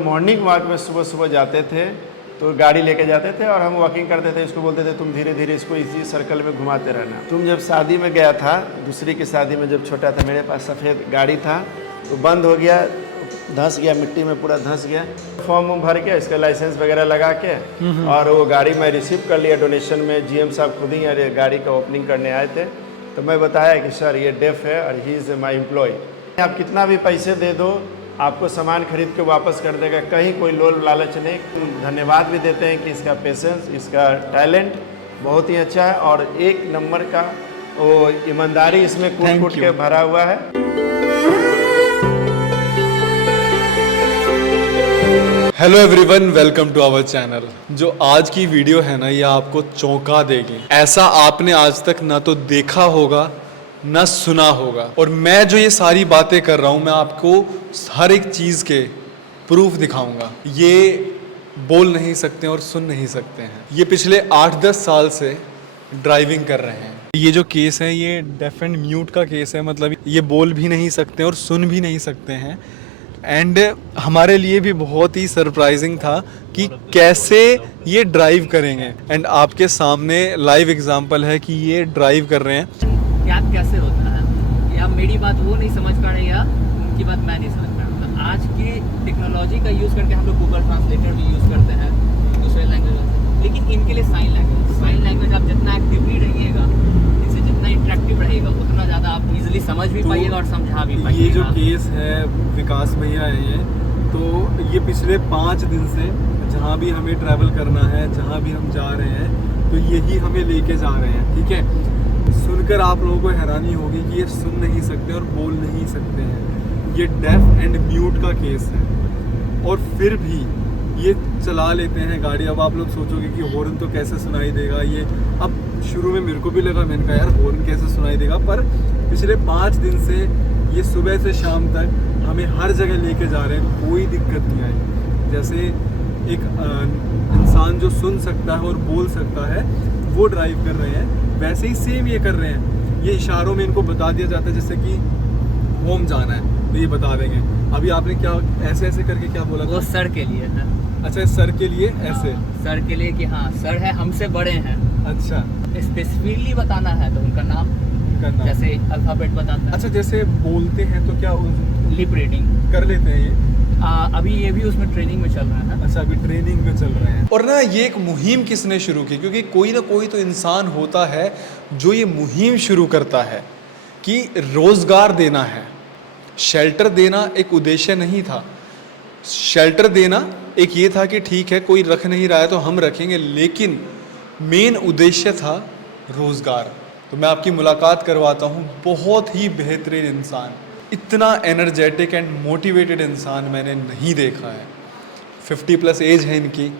Morning walk में सुबह सुबह जाते थे तो गाड़ी लेके जाते थे और हम वॉकिंग करते थे। इसको बोलते थे तुम धीरे धीरे इसको इसी सर्कल में घुमाते रहना। तुम जब शादी में गया था, दूसरी की शादी में जब छोटा था, मेरे पास सफ़ेद गाड़ी था तो बंद हो गया, धंस गया, मिट्टी में पूरा धंस गया। फॉर्म भर के इसका लाइसेंस वगैरह लगा के और वो गाड़ी मैं रिसीव कर लिया डोनेशन में। जीएम साहब खुद ही अरे गाड़ी का ओपनिंग करने आए थे तो मैं बताया कि सर ये डेफ है और ही इज़ माई एम्प्लॉय। आप कितना भी पैसे दे दो आपको सामान खरीद के वापस कर देगा, कहीं कोई लोभ लालच नहीं। धन्यवाद भी देते हैं कि इसका पेशेंस, इसका टैलेंट बहुत ही अच्छा है और एक नंबर का वो ईमानदारी इसमें कूट कूट के भरा हुआ है। Hello everyone, welcome to our channel. जो आज की वीडियो है ना, ये आपको चौंका देगी। ऐसा आपने आज तक ना तो देखा होगा ना सुना होगा। और मैं जो ये सारी बातें कर रहा हूँ, मैं आपको हर एक चीज़ के प्रूफ दिखाऊंगा। ये बोल नहीं सकते और सुन नहीं सकते हैं। ये पिछले 8-10 साल से ड्राइविंग कर रहे हैं। ये जो केस है ये डेफ एंड म्यूट का केस है, मतलब ये बोल भी नहीं सकते और सुन भी नहीं सकते हैं। एंड हमारे लिए भी बहुत ही सरप्राइजिंग था कि कैसे ये ड्राइव करेंगे। एंड आपके सामने लाइव एग्जांपल है कि ये ड्राइव कर रहे हैं। क्या कैसे होता है, या मेरी बात वो नहीं समझ पा रहे या उनकी बात मैं नहीं समझ पा रहा। आज की टेक्नोलॉजी का यूज़ करके हम लोग गूगल ट्रांसलेटर भी यूज़ करते हैं दूसरे लैंग्वेज, लेकिन इनके लिए साइन लैंग्वेज आप जितना एक्टिवली रहिएगा, इनसे जितना इंटरेक्टिव रहेगा, उतना ज़्यादा आप इजीली समझ भी पाइएगा और समझा भी पाइएगा। ये जो केस है, विकास भैया है ये, तो ये पिछले 5 दिन से जहाँ भी हमें ट्रैवल करना है, जहाँ भी हम जा रहे हैं, तो यही हमें लेके जा रहे हैं। ठीक है, सुनकर आप लोगों को हैरानी होगी कि ये सुन नहीं सकते और बोल नहीं सकते हैं। ये डेफ एंड म्यूट का केस है और फिर भी ये चला लेते हैं गाड़ी। अब आप लोग सोचोगे कि हॉर्न तो कैसे सुनाई देगा। ये अब शुरू में मेरे को भी लगा, मैंने कहा यार हॉर्न कैसे सुनाई देगा, पर पिछले 5 दिन से ये सुबह से शाम तक हमें हर जगह लेके जा रहे हैं, कोई दिक्कत नहीं आई। जैसे एक इंसान जो सुन सकता है और बोल सकता है वो ड्राइव कर रहे हैं, वैसे ही सेम ये कर रहे हैं। ये इशारों में इनको बता दिया जाता है, जैसे कि होम जाना है तो ये बता देंगे। अभी आपने क्या ऐसे ऐसे करके क्या बोला था? वो सर के लिए है। अच्छा, सर के लिए ऐसे? सर के लिए कि हाँ सर है, हमसे बड़े हैं। अच्छा, स्पेसिफिकली बताना है तो उनका नाम जैसे अल्फाबेट बताता है। अच्छा, जैसे बोलते हैं तो क्या लिप रीडिंग कर लेते हैं ये? अभी ये भी उसमें ट्रेनिंग में चल रहा है। अच्छा, अभी ट्रेनिंग में चल रहे हैं। और ना ये एक मुहिम किसने शुरू की? क्योंकि कोई ना कोई तो इंसान होता है जो ये मुहिम शुरू करता है कि रोज़गार देना है। शेल्टर देना एक उद्देश्य नहीं था। शेल्टर देना एक ये था कि ठीक है कोई रख नहीं रहा है तो हम रखेंगे, लेकिन मेन उद्देश्य था रोज़गार। तो मैं आपकी मुलाकात करवाता हूँ, बहुत ही बेहतरीन इंसान। इतना एनर्जेटिक एंड मोटिवेटेड इंसान मैंने नहीं देखा है। 50+ एज है इनकी,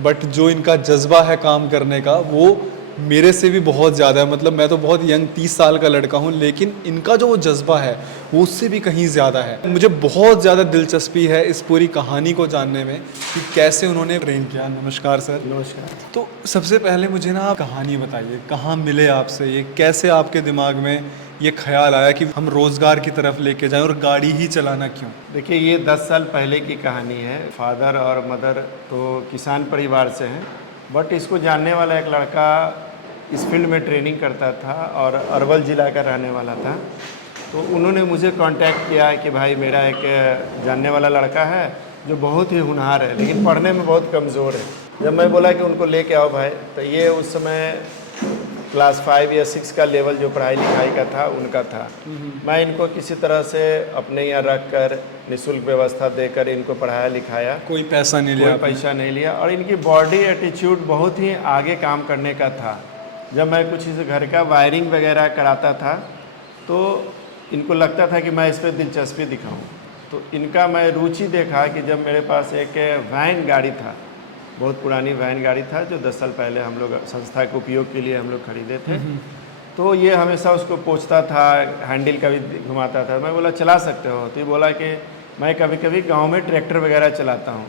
बट जो इनका जज्बा है काम करने का वो मेरे से भी बहुत ज़्यादा है। मतलब मैं तो बहुत यंग 30 साल का लड़का हूँ, लेकिन इनका जो वो जज्बा है वो उससे भी कहीं ज़्यादा है। मुझे बहुत ज़्यादा दिलचस्पी है इस पूरी कहानी को जानने में कि कैसे उन्होंने ट्रेन किया। नमस्कार सर। नमस्कार। तो सबसे पहले मुझे ना आप कहानी बताइए, कहाँ मिले आपसे ये, कैसे आपके दिमाग में ये ख्याल आया कि हम रोज़गार की तरफ लेके जाएं और गाड़ी ही चलाना क्यों? देखिए, ये 10 साल पहले की कहानी है। फादर और मदर तो किसान परिवार से हैं, बट इसको जानने वाला एक लड़का इस फील्ड में ट्रेनिंग करता था और अरवल ज़िला का रहने वाला था। तो उन्होंने मुझे कांटेक्ट किया कि भाई मेरा एक जानने वाला लड़का है जो बहुत ही होनहार है, लेकिन पढ़ने में बहुत कमज़ोर है। जब मैं बोला कि उनको लेके आओ भाई, तो ये उस समय क्लास 5 या 6 का लेवल जो पढ़ाई लिखाई का था उनका था। मैं इनको किसी तरह से अपने यहाँ रख कर निःशुल्क व्यवस्था देकर इनको पढ़ाया लिखाया। कोई पैसा नहीं लिया? कोई पैसा नहीं लिया। और इनकी बॉडी एटीट्यूड बहुत ही आगे काम करने का था। जब मैं कुछ इस घर का वायरिंग वगैरह कराता था तो इनको लगता था कि मैं इस पर दिलचस्पी दिखाऊं। तो इनका मैं रुचि देखा कि जब मेरे पास एक वैन गाड़ी था, बहुत पुरानी वैन गाड़ी था जो 10 साल पहले हम लोग संस्था के उपयोग के लिए हम लोग खरीदे थे। तो ये हमेशा उसको पोंछता था, हैंडल कभी घुमाता था। मैं बोला चला सकते हो? तो ये बोला कि मैं कभी कभी गांव में ट्रैक्टर वगैरह चलाता हूँ।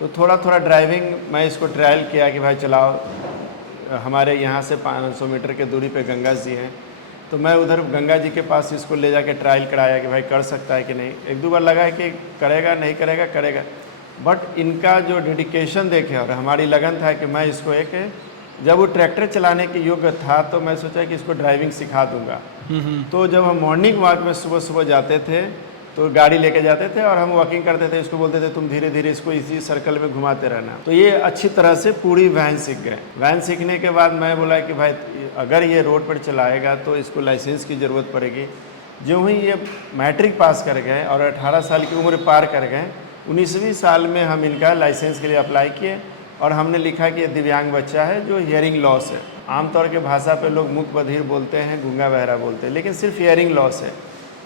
तो थोड़ा थोड़ा ड्राइविंग मैं इसको ट्रायल किया कि भाई चलाओ। हमारे यहाँ से 500 मीटर के दूरी पे गंगा जी हैं, तो मैं उधर गंगा जी के पास इसको ले जाके ट्रायल कराया कि भाई कर सकता है कि नहीं। 1-2 बार लगा कि करेगा नहीं करेगा, बट इनका जो डेडिकेशन देखे और हमारी लगन था कि मैं इसको एक, जब वो ट्रैक्टर चलाने के योग्य था तो मैं सोचा कि इसको ड्राइविंग सिखा दूंगा। तो जब हम मॉर्निंग वॉक में सुबह सुबह जाते थे तो गाड़ी लेके जाते थे और हम वॉकिंग करते थे, इसको बोलते थे तुम धीरे धीरे इसको इसी सर्कल में घुमाते रहना। तो ये अच्छी तरह से पूरी वैन सीख गए। वैन सीखने के बाद मैं बोला कि भाई अगर ये रोड पर चलाएगा तो इसको लाइसेंस की ज़रूरत पड़ेगी। जो ही ये मैट्रिक पास कर गए और 18 साल की उम्र पार कर गए, 19वीं साल में हम इनका लाइसेंस के लिए अप्लाई किए और हमने लिखा कि ये दिव्यांग बच्चा है जो हियरिंग लॉस है। आमतौर के भाषा पे लोग मूक बधिर बोलते हैं, गूंगा बहरा बोलते हैं, लेकिन सिर्फ हियरिंग लॉस है।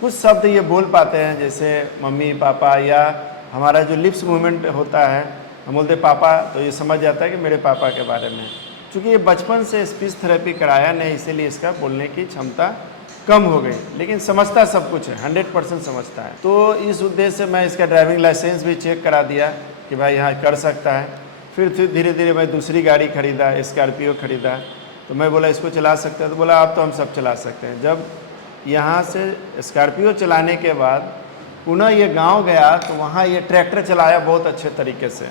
कुछ शब्द ये बोल पाते हैं जैसे मम्मी पापा, या हमारा जो लिप्स मूवमेंट होता है, हम बोलते पापा तो ये समझ जाता है कि मेरे पापा के बारे में। चूँकि ये बचपन से स्पीच थेरेपी कराया नहीं, इसीलिए इसका बोलने की क्षमता कम हो गई, लेकिन समझता सब कुछ है, 100% समझता है। तो इस उद्देश्य से मैं इसका ड्राइविंग लाइसेंस भी चेक करा दिया कि भाई यहाँ कर सकता है। फिर धीरे धीरे मैं दूसरी गाड़ी खरीदा, स्कॉर्पियो खरीदा। तो मैं बोला इसको चला सकते हैं, तो बोला आप तो हम सब चला सकते हैं। जब यहाँ से स्कॉर्पियो चलाने के बाद पुनः ये गांव गया तो वहाँ ये ट्रैक्टर चलाया बहुत अच्छे तरीके से।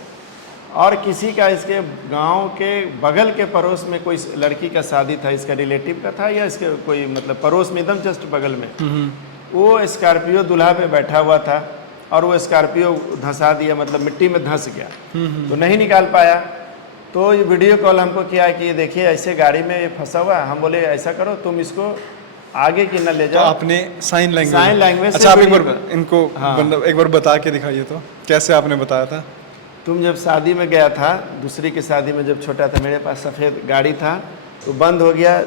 और किसी का इसके गांव के बगल के पड़ोस में कोई लड़की का शादी था, इसका रिलेटिव का था या इसके कोई मतलब पड़ोस में एकदम जस्ट बगल में, वो स्कॉर्पियो दूल्हा पे बैठा हुआ था और वो स्कॉर्पियो धंसा दिया, मतलब मिट्टी में धंस गया, तो नहीं निकाल पाया। तो ये वीडियो कॉल हमको किया कि ये देखिए ऐसे गाड़ी में ये फंसा हुआ है। हम बोले ऐसा करो तुम इसको आगे की न ले जाओ। तो आपने साइन लैंग्वेज अच्छा, आप एक बार इनको एक बार बता के दिखाइए तो कैसे आपने बताया था। तुम जब शादी में गया था, दूसरी की शादी में जब छोटा था, मेरे पास सफ़ेद गाड़ी था, तो बंद हो गया,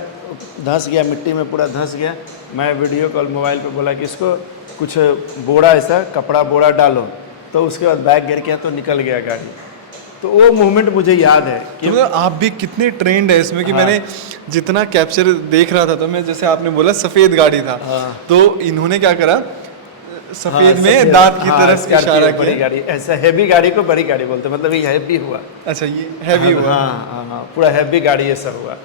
धंस गया, मिट्टी में पूरा धंस गया। मैं वीडियो कॉल मोबाइल पे बोला कि इसको कुछ बोरा, ऐसा कपड़ा बोरा डालो, तो उसके बाद बैग गिर गया तो निकल गया गाड़ी। तो वो मोमेंट मुझे याद है कि मतलब आप भी कितने ट्रेंड है इसमें कि मैंने जितना कैप्चर देख रहा था, तो मैं जैसे आपने बोला सफ़ेद गाड़ी था, तो इन्होंने क्या करा, सफ़ेद में दांत की तरफ इशारा बड़ी किया। गाड़ी, ऐसा हैवी गाड़ी को बड़ी गाड़ी बोलते, मतलब ये हैवी हुआ। अच्छा, ये हैवी हुआ। हाँ, पूरा हैवी गाड़ी ये सब हुआ।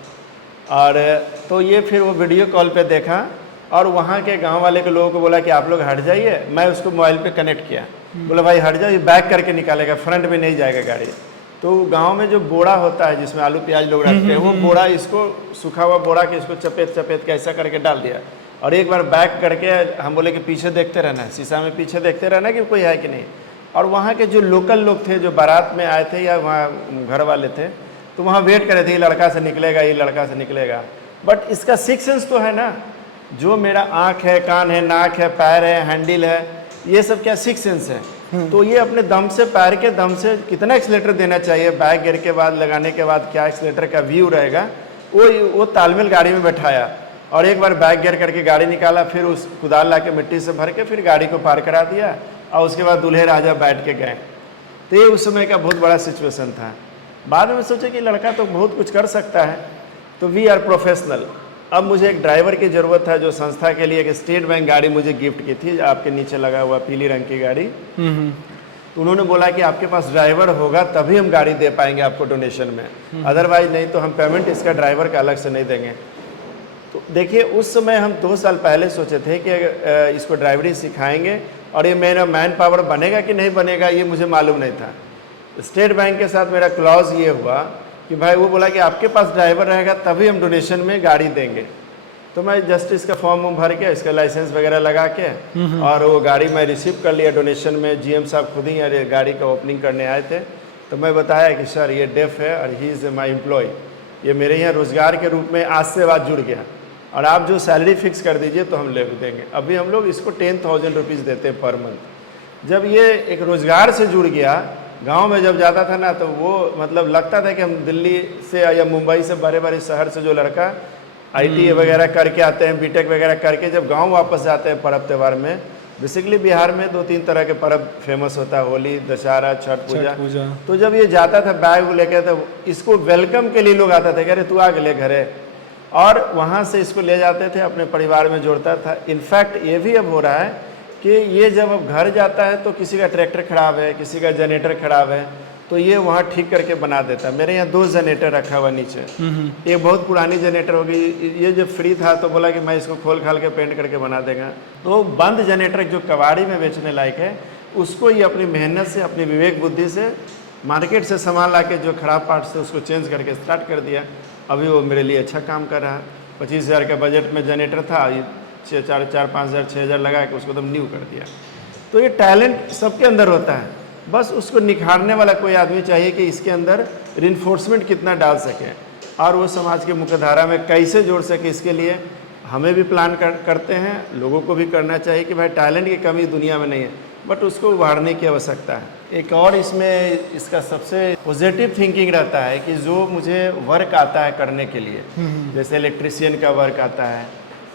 और तो ये फिर वो वीडियो कॉल पे देखा और वहाँ के गांव वाले के लोगों को बोला कि आप लोग हट जाइए। मैं उसको मोबाइल पे कनेक्ट किया, बोला भाई हट जाओ, ये बैक करके निकालेगा, फ्रंट में नहीं जाएगा गाड़ी। तो गांव में जो बोरा होता है जिसमें आलू प्याज लोग रखते हैं, वो बोरा, इसको सूखा हुआ बोरा के इसको चपेट चपेट के ऐसा करके डाल दिया। और एक बार बैक करके हम बोले कि पीछे देखते रहना है, शीशा में पीछे देखते रहना कि कोई है कि नहीं। और वहाँ के जो लोकल लोग थे जो बारात में आए थे या वहाँ घर वाले थे, तो वहाँ वेट करे थे, ये लड़का से निकलेगा, ये लड़का से निकलेगा। बट इसका सिक्स सेंस तो है ना, जो मेरा आँख है, कान है, नाक है, पैर है, हैंडल है, ये सब क्या सिक्स सेंस है। तो ये अपने दम से, पैर के दम से कितना एक्सीलेटर देना चाहिए, बैक गियर के बाद, लगाने के बाद क्या एक्सीलेटर का व्यू रहेगा, वो तालमेल गाड़ी में बैठाया। और एक बार बैक गियर करके गाड़ी निकाला, फिर उस कुदाल ला के मिट्टी से भर के फिर गाड़ी को पार करा दिया और उसके बाद दूल्हे राजा बैठ के गए। तो ये उस समय का बहुत बड़ा सिचुएशन था। बाद में सोचे कि लड़का तो बहुत कुछ कर सकता है, तो वी आर प्रोफेशनल। अब मुझे एक ड्राइवर की ज़रूरत था जो संस्था के लिए एक स्टेट बैंक गाड़ी मुझे गिफ्ट की थी, आपके नीचे लगा हुआ पीली रंग की गाड़ी। तो उन्होंने बोला कि आपके पास ड्राइवर होगा तभी हम गाड़ी दे पाएंगे आपको डोनेशन में, अदरवाइज नहीं तो हम पेमेंट इसका ड्राइवर का अलग से नहीं देंगे। तो देखिए उस समय हम 2 साल पहले सोचे थे कि इसको ड्राइवरी सिखाएंगे और ये मेरा मैन पावर बनेगा कि नहीं बनेगा ये मुझे मालूम नहीं था। स्टेट बैंक के साथ मेरा क्लॉज ये हुआ कि भाई वो बोला कि आपके पास ड्राइवर रहेगा तभी हम डोनेशन में गाड़ी देंगे। तो मैं जस्ट इसका फॉर्म भर के इसका लाइसेंस वगैरह लगा के और वो गाड़ी मैं रिसीव कर लिया डोनेशन में। जीएम साहब खुद ही यार गाड़ी का ओपनिंग करने आए थे, तो मैं बताया कि सर ये डेफ है और ही इज़ माई एम्प्लॉय, ये मेरे यहाँ रोज़गार के रूप में आज से बाद जुड़ गया और आप जो सैलरी फिक्स कर दीजिए तो हम ले देंगे। अभी हम लोग इसको 10,000 रुपीज़ देते हैं पर मंथ। जब ये एक रोज़गार से जुड़ गया, गांव में जब जाता था ना तो वो मतलब लगता था कि हम दिल्ली से या मुंबई से बड़े बड़े शहर से जो लड़का आईटी वगैरह करके आते हैं, बीटेक वगैरह करके जब गांव वापस जाते हैं पर्व त्यौहार में, बेसिकली बिहार में 2-3 तरह के पर्व फेमस होता है, होली, दशहरा, छठ पूजा। तो जब ये जाता था बैग लेके, तो इसको वेलकम के लिए लोग आते थे, कह रहे तू आ गए घरे, और वहाँ से इसको ले जाते थे, अपने परिवार में जोड़ता था। इनफैक्ट ये भी अब हो रहा है कि ये जब अब घर जाता है तो किसी का ट्रैक्टर खराब है, किसी का जनरेटर खराब है, तो ये वहाँ ठीक करके बना देता है। मेरे यहाँ 2 जनरेटर रखा हुआ नीचे, एक बहुत पुरानी जनरेटर हो गई, ये जब फ्री था तो बोला कि मैं इसको खोल खाल के पेंट करके बना देगा। तो बंद जनरेटर जो कबाड़ी में बेचने लायक है, उसको ये अपनी मेहनत से, अपनी विवेक बुद्धि से मार्केट से सामान ला के जो ख़राब पार्ट से उसको चेंज करके स्टार्ट कर दिया। अभी वो मेरे लिए अच्छा काम कर रहा है। 25,000 का बजट में जनरेटर था, ये 4,5,000 6,000 लगा के उसको एकदम न्यू कर दिया। तो ये टैलेंट सबके अंदर होता है, बस उसको निखारने वाला कोई आदमी चाहिए कि इसके अंदर रिइंफोर्समेंट कितना डाल सके और वो समाज के मुख्य धारा में कैसे जोड़ सके। इसके लिए हमें भी प्लान करते हैं, लोगों को भी करना चाहिए कि भाई टैलेंट की कमी दुनिया में नहीं है, बट उसको उभारने की आवश्यकता है। एक और इसमें इसका सबसे पॉजिटिव थिंकिंग रहता है कि जो मुझे वर्क आता है करने के लिए, जैसे इलेक्ट्रिशियन का वर्क आता है,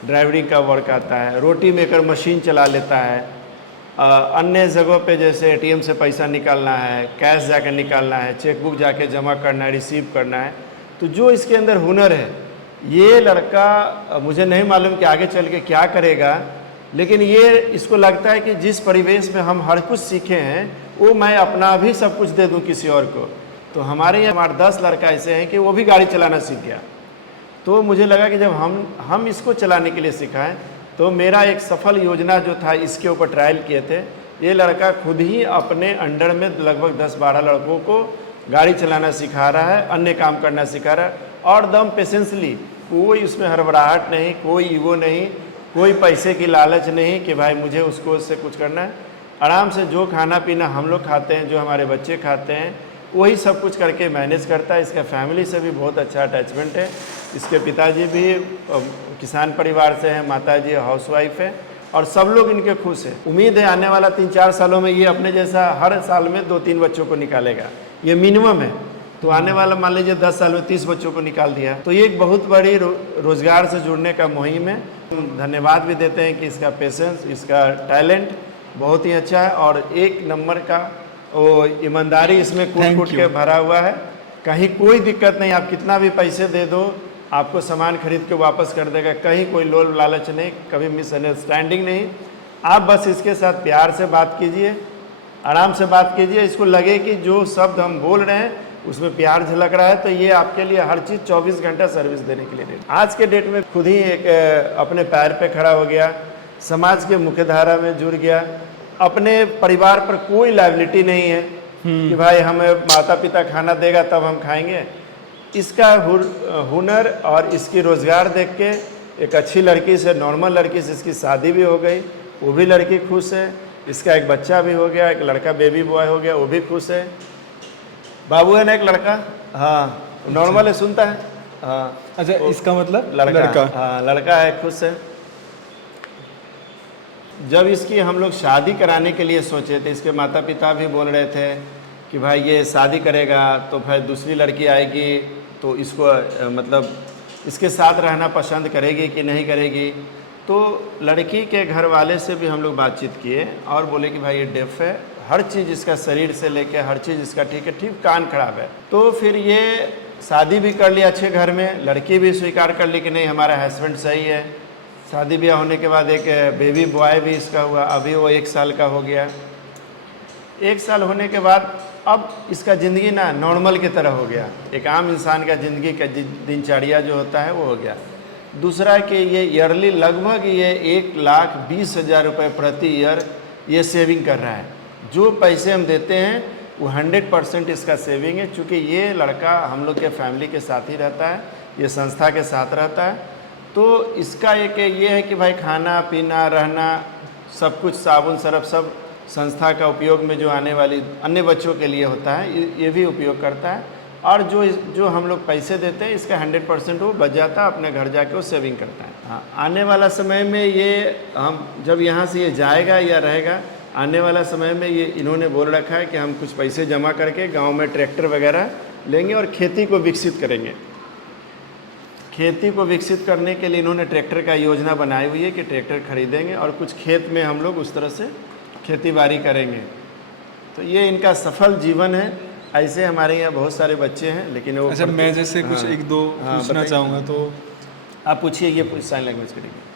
ड्राइवरिंग का वर्क आता है, रोटी मेकर मशीन चला लेता है, अन्य जगहों पे जैसे एटीएम से पैसा निकालना है, कैश जाकर निकालना है, चेकबुक जाके जमा करना है, रिसीव करना है, तो जो इसके अंदर हुनर है, ये लड़का मुझे नहीं मालूम कि आगे चल के क्या करेगा, लेकिन ये इसको लगता है कि जिस परिवेश में हम हर कुछ सीखे हैं वो मैं अपना भी सब कुछ दे दूं किसी और को। तो हमारे यहाँ 10 लड़का ऐसे हैं कि वो भी गाड़ी चलाना सीख गया। तो मुझे लगा कि जब हम इसको चलाने के लिए सिखाएं, तो मेरा एक सफल योजना जो था इसके ऊपर ट्रायल किए थे। ये लड़का खुद ही अपने अंडर में लगभग 10-12 लड़कों को गाड़ी चलाना सिखा रहा है, अन्य काम करना सिखा रहा है, और दम पेशेंसली, कोई उसमें हड़बड़ाहट नहीं, कोई ईगो नहीं, कोई पैसे की लालच नहीं कि भाई मुझे उसको उससे कुछ करना है। आराम से जो खाना पीना हम लोग खाते हैं, जो हमारे बच्चे खाते हैं, वही सब कुछ करके मैनेज करता है। इसका फैमिली से भी बहुत अच्छा अटैचमेंट है। इसके पिताजी भी किसान परिवार से हैं, माताजी हाउसवाइफ है, और सब लोग इनके खुश हैं। उम्मीद है आने वाला 3-4 सालों में ये अपने जैसा हर साल में 2-3 बच्चों को निकालेगा, ये मिनिमम है। तो आने वाला मान लीजिए 10 साल में 30 बच्चों को निकाल दिया, तो ये एक बहुत बड़ी रोजगार से जुड़ने का मुहिम है। धन्यवाद भी देते हैं कि इसका पेशेंस, इसका टैलेंट बहुत ही अच्छा है, और एक नंबर का वो ईमानदारी इसमें कूट के भरा हुआ है। कहीं कोई दिक्कत नहीं, आप कितना भी पैसे दे दो आपको सामान खरीद के वापस कर देगा। कहीं कोई लोभ लालच नहीं, कभी मिसअंडरस्टैंडिंग नहीं। आप बस इसके साथ प्यार से बात कीजिए, आराम से बात कीजिए। इसको लगे कि जो शब्द हम बोल रहे हैं उसमें प्यार झलक रहा है, तो ये आपके लिए हर चीज़ 24 घंटा सर्विस देने के लिए रेडी। आज के डेट में खुद ही एक अपने पैर पे खड़ा हो गया, समाज के मुख्य धारा में जुड़ गया, अपने परिवार पर कोई लायबिलिटी नहीं है कि भाई हमें माता पिता खाना देगा तब हम खाएंगे। इसका हुनर और इसकी रोज़गार देख के एक अच्छी लड़की से, नॉर्मल लड़की से इसकी शादी भी हो गई, वो भी लड़की खुश है। इसका एक बच्चा भी हो गया, एक लड़का बेबी बॉय हो गया, वो भी खुश है। बाबू है ना एक लड़का, हाँ नॉर्मल है, सुनता है, हाँ। अच्छा, इसका मतलब लड़का, हाँ लड़का है, खुश है। जब इसकी हम लोग शादी कराने के लिए सोचे थे, इसके माता पिता भी बोल रहे थे कि भाई ये शादी करेगा तो फिर दूसरी लड़की आएगी तो इसको मतलब इसके साथ रहना पसंद करेगी कि नहीं करेगी। तो लड़की के घर वाले से भी हम लोग बातचीत किए और बोले कि भाई ये डेफ है, हर चीज़ इसका शरीर से लेके हर चीज़ इसका ठीक है, ठीक कान खराब है। तो फिर ये शादी भी कर लिया अच्छे घर में, लड़की भी स्वीकार कर ली कि नहीं हमारा हस्बैंड सही है। शादी ब्याह होने के बाद एक बेबी बॉय भी इसका हुआ, अभी वो 1 साल का हो गया। 1 साल होने के बाद अब इसका ज़िंदगी ना नॉर्मल की तरह हो गया, एक आम इंसान का ज़िंदगी का दिनचर्या जो होता है वो हो गया। दूसरा कि ये ईयरली लगभग ये 1,20,000 रुपये प्रति ईयर ये सेविंग कर रहा है। जो पैसे हम देते हैं वो 100% इसका सेविंग है। चूँकि ये लड़का हम लोग के फैमिली के साथ ही रहता है, ये संस्था के साथ रहता है, तो इसका एक ये है कि भाई खाना पीना रहना सब कुछ, साबुन सरफ सब संस्था का उपयोग में जो आने वाली अन्य बच्चों के लिए होता है ये भी उपयोग करता है। और जो हम लोग पैसे देते हैं इसका 100% वो बच जाता है, अपने घर जाके वो सेविंग करता है। हाँ, आने वाला समय में ये हम जब यहाँ से ये जाएगा या रहेगा, आने वाला समय में ये इन्होंने बोल रखा है कि हम कुछ पैसे जमा करके गांव में ट्रैक्टर वगैरह लेंगे और खेती को विकसित करेंगे। खेती को विकसित करने के लिए इन्होंने ट्रैक्टर का योजना बनाई हुई है कि ट्रैक्टर खरीदेंगे और कुछ खेत में हम लोग उस तरह से खेती बाड़ी करेंगे। तो ये इनका सफल जीवन है। ऐसे हमारे यहाँ बहुत सारे बच्चे हैं, लेकिन वो अच्छा मैं जैसे कुछ हाँ, 1-2 पूछना चाहूँगा तो आप पूछिए। ये साइन लैंग्वेज करेंगे?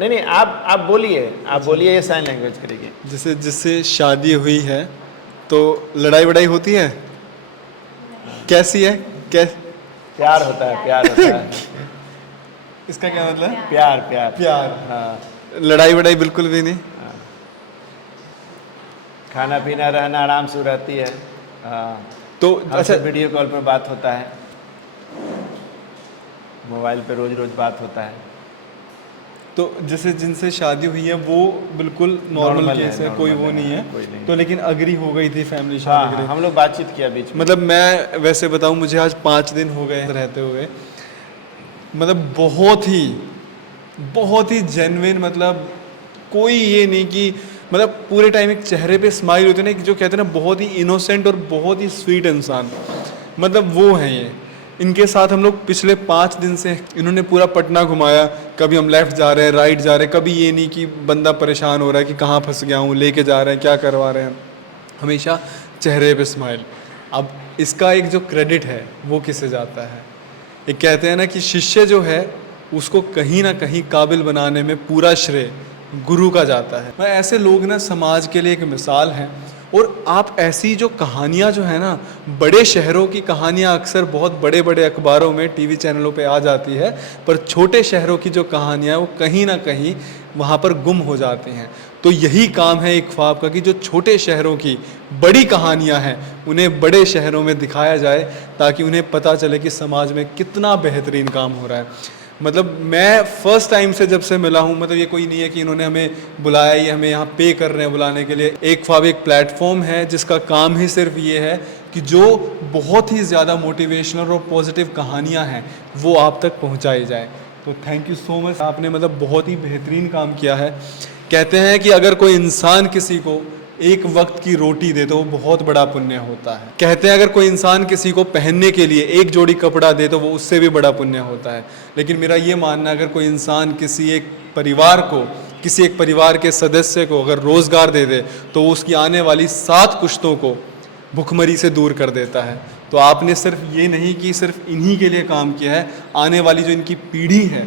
नहीं आप बोलिए, आप बोलिए, ये साइन लैंग्वेज करेंगे। जैसे जिससे शादी हुई है तो लड़ाई वड़ाई होती है, कैसी है? प्यार होता है, प्यार होता है। इसका क्या मतलब? प्यार। प्यार, हाँ। लड़ाई वड़ाई बिल्कुल भी नहीं। खाना पीना रहना आराम से रहती है। हाँ, तो अच्छा अच्छा, वीडियो कॉल पर बात होता है, मोबाइल पे रोज रोज बात होता है। तो जैसे जिनसे शादी हुई है वो बिल्कुल नॉर्मल Normal केस है, है, कोई normal वो है, नहीं है। कोई नहीं। तो लेकिन अग्री हो गई थी फैमिली हाँ शादी के हाँ, लिए। हम लोग बातचीत किया बीच में। मतलब मैं वैसे बताऊं, मुझे आज 5 दिन हो गए रहते हुए, मतलब बहुत ही जेन्युइन, मतलब कोई ये नहीं कि मतलब पूरे टाइम एक चेहरे पे स्माइल होती है ना, कि जो कहते हैं ना बहुत ही इनोसेंट और बहुत ही स्वीट इंसान, मतलब वो है ये। इनके साथ हम लोग पिछले 5 दिन से, इन्होंने पूरा पटना घुमाया, कभी हम लेफ़्ट जा रहे हैं, राइट जा रहे हैं, कभी ये नहीं कि बंदा परेशान हो रहा है कि कहाँ फंस गया हूँ, लेके जा रहे हैं, क्या करवा रहे हैं, हमेशा चेहरे पे स्माइल। अब इसका एक जो क्रेडिट है वो किसे जाता है? एक कहते हैं ना कि शिष्य जो है उसको कहीं ना कहीं काबिल बनाने में पूरा श्रेय गुरु का जाता है। ऐसे लोग ना समाज के लिए एक मिसाल हैं। और आप ऐसी जो कहानियाँ जो है ना, बड़े शहरों की कहानियाँ अक्सर बहुत बड़े बड़े अखबारों में, टीवी चैनलों पे आ जाती है, पर छोटे शहरों की जो कहानियाँ वो कहीं ना कहीं वहाँ पर गुम हो जाती हैं। तो यही काम है एक ख्वाब का कि जो छोटे शहरों की बड़ी कहानियाँ हैं उन्हें बड़े शहरों में दिखाया जाए, ताकि उन्हें पता चले कि समाज में कितना बेहतरीन काम हो रहा है। मतलब मैं फर्स्ट टाइम से जब से मिला हूँ, मतलब ये कोई नहीं है कि इन्होंने हमें बुलाया, ये हमें यहाँ पे कर रहे हैं बुलाने के लिए। एक ख्वाब एक प्लेटफॉर्म है जिसका काम ही सिर्फ ये है कि जो बहुत ही ज़्यादा मोटिवेशनल और पॉजिटिव कहानियाँ हैं वो आप तक पहुँचाई जाए। तो थैंक यू सो मच, आपने मतलब बहुत ही बेहतरीन काम किया है। कहते हैं कि अगर कोई इंसान किसी को एक वक्त की रोटी दे तो वो बहुत बड़ा पुण्य होता है। कहते हैं अगर कोई इंसान किसी को पहनने के लिए एक जोड़ी कपड़ा दे तो वो उससे भी बड़ा पुण्य होता है। लेकिन मेरा ये मानना है अगर कोई इंसान किसी एक परिवार को, किसी एक परिवार के सदस्य को अगर रोज़गार दे दे तो वो उसकी आने वाली 7 पुश्तों को भुखमरी से दूर कर देता है। तो आपने सिर्फ ये नहीं कि सिर्फ इन्हीं के लिए काम किया है, आने वाली जो इनकी पीढ़ी है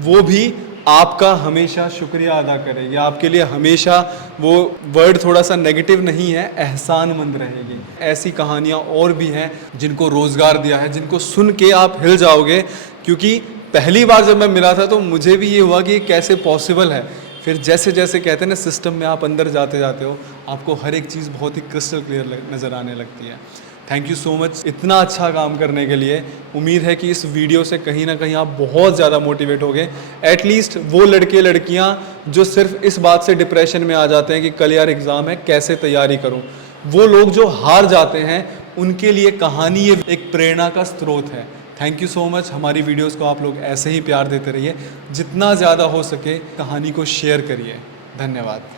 वो भी आपका हमेशा शुक्रिया अदा करेगी, आपके लिए हमेशा, वो वर्ड थोड़ा सा नेगेटिव नहीं है, एहसानमंद रहेगी। ऐसी कहानियाँ और भी हैं जिनको रोज़गार दिया है, जिनको सुन के आप हिल जाओगे। क्योंकि पहली बार जब मैं मिला था तो मुझे भी ये हुआ कि ये कैसे पॉसिबल है। फिर जैसे जैसे कहते हैं ना सिस्टम में आप अंदर जाते जाते हो, आपको हर एक चीज़ बहुत ही क्रिस्टल क्लियर नज़र आने लगती है। थैंक यू सो मच इतना अच्छा काम करने के लिए। उम्मीद है कि इस वीडियो से कहीं ना कहीं आप बहुत ज़्यादा मोटिवेट होगे। एटलीस्ट वो लड़के लड़कियां जो सिर्फ इस बात से डिप्रेशन में आ जाते हैं कि कल यार एग्ज़ाम है, कैसे तैयारी करूं, वो लोग जो हार जाते हैं उनके लिए कहानी ये एक प्रेरणा का स्रोत है। Thank you so much. हमारी वीडियोज़ को आप लोग ऐसे ही प्यार देते रहिए, जितना ज़्यादा हो सके कहानी को शेयर करिए। धन्यवाद।